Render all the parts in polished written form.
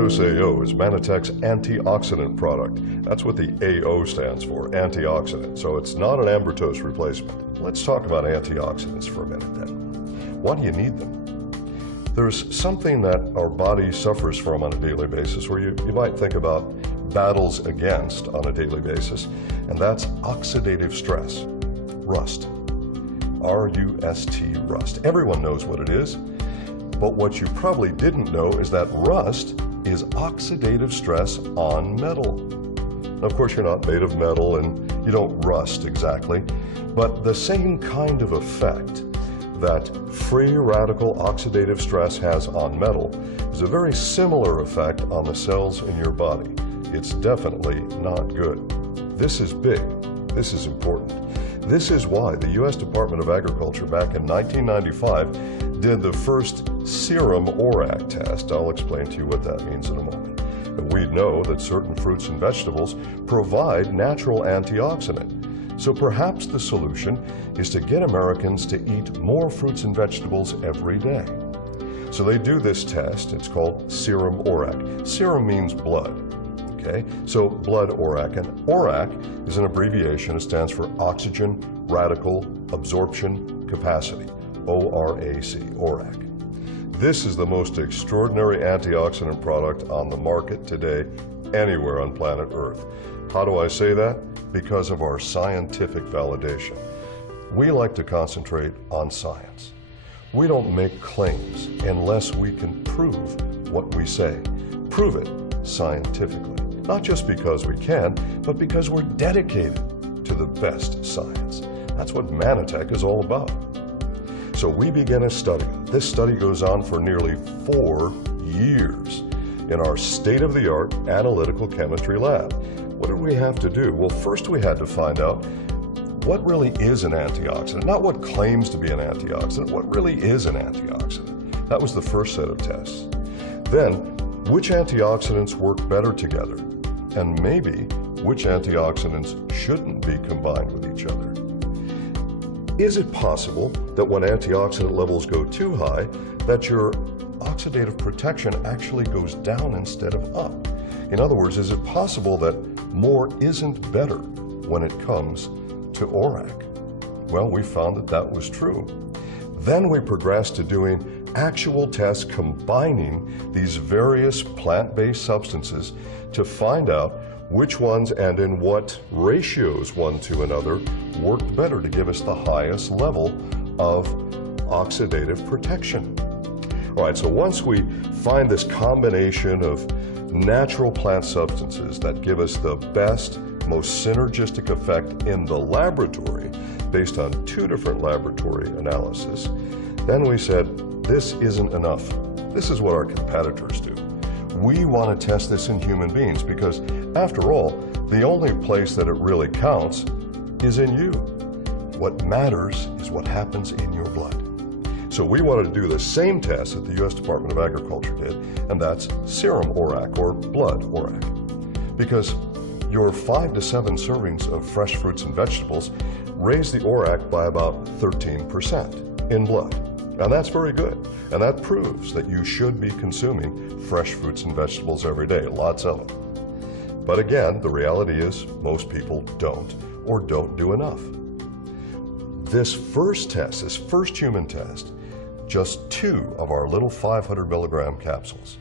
Ambertose AO is Manitech's antioxidant product. That's what the AO stands for, antioxidant. So it's not an Ambertose replacement. Let's talk about antioxidants for a minute then. Why do you need them? There's something that our body suffers from on a daily basis where you might think about battles against on a daily basis, and that's oxidative stress, rust. R-U-S-T, rust. Everyone knows what it is, but what you probably didn't know is that rust is oxidative stress on metal. Now, of course, you're not made of metal and you don't rust exactly, but the same kind of effect that free radical oxidative stress has on metal is a very similar effect on the cells in your body. It's definitely not good. This is big. This is important. This is why the U.S. Department of Agriculture back in 1995 did the first serum ORAC test. I'll explain to you what that means in a moment. And we know that certain fruits and vegetables provide natural antioxidant. So perhaps the solution is to get Americans to eat more fruits and vegetables every day. So they do this test. It's called serum ORAC. Serum means blood. Okay, so blood ORAC, and ORAC is an abbreviation. It stands for Oxygen Radical Absorption Capacity, ORAC, ORAC. This is the most extraordinary antioxidant product on the market today, anywhere on planet Earth. How do I say that? Because of our scientific validation. We like to concentrate on science. We don't make claims unless we can prove what we say. Prove it scientifically. Not just because we can, but because we're dedicated to the best science. That's what Manitech is all about. So we begin a study. This study goes on for nearly 4 years in our state-of-the-art analytical chemistry lab. What did we have to do? Well, first we had to find out what really is an antioxidant, not what claims to be an antioxidant, what really is an antioxidant. That was the first set of tests. Then, which antioxidants work better together? And maybe which antioxidants shouldn't be combined with each other. Is it possible that when antioxidant levels go too high, that your oxidative protection actually goes down instead of up? In other words, is it possible that more isn't better when it comes to ORAC? Well, we found that that was true. Then we progressed to doing actual tests combining these various plant-based substances to find out which ones and in what ratios one to another worked better to give us the highest level of oxidative protection. All right, so once we find this combination of natural plant substances that give us the best, most synergistic effect in the laboratory based on 2 different laboratory analyses, then we said, this isn't enough. This is what our competitors do. We want to test this in human beings because, after all, the only place that it really counts is in you. What matters is what happens in your blood. So we wanted to do the same test that the U.S. Department of Agriculture did, and that's serum ORAC, or blood ORAC. Because your 5 to 7 servings of fresh fruits and vegetables raise the ORAC by about 13% in blood. And that's very good. And that proves that you should be consuming fresh fruits and vegetables every day, lots of them. But again, the reality is most people don't, or don't do enough. This first test, this first human test, just 2 of our little 500 milligram capsules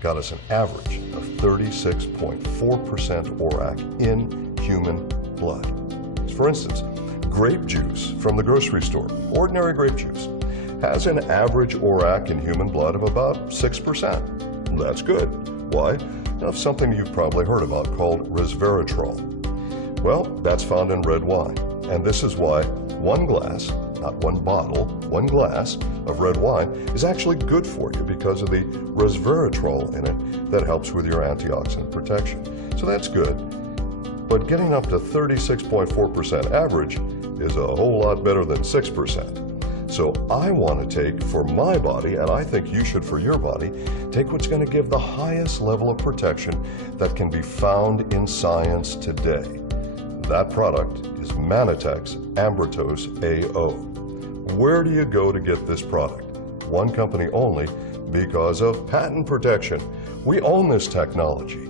got us an average of 36.4% ORAC in human blood. For instance, grape juice from the grocery store, ordinary grape juice, has an average ORAC in human blood of about 6%. That's good. Why? That's something you've probably heard about called resveratrol. Well, that's found in red wine. And this is why 1 glass, not 1 bottle, 1 glass of red wine is actually good for you because of the resveratrol in it that helps with your antioxidant protection. So that's good. But getting up to 36.4% average is a whole lot better than 6%. So I want to take for my body, and I think you should for your body, take what's going to give the highest level of protection that can be found in science today. That product is Manitech's Ambertose AO. Where do you go to get this product? One company only, Because of patent protection. We own this technology.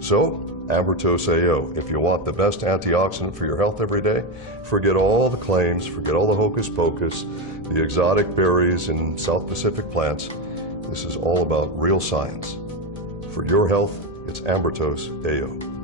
So, Ambertose AO, if you want the best antioxidant for your health every day, forget all the claims, forget all the hocus pocus, the exotic berries and South Pacific plants. This is all about real science. For your health, it's Ambertose AO.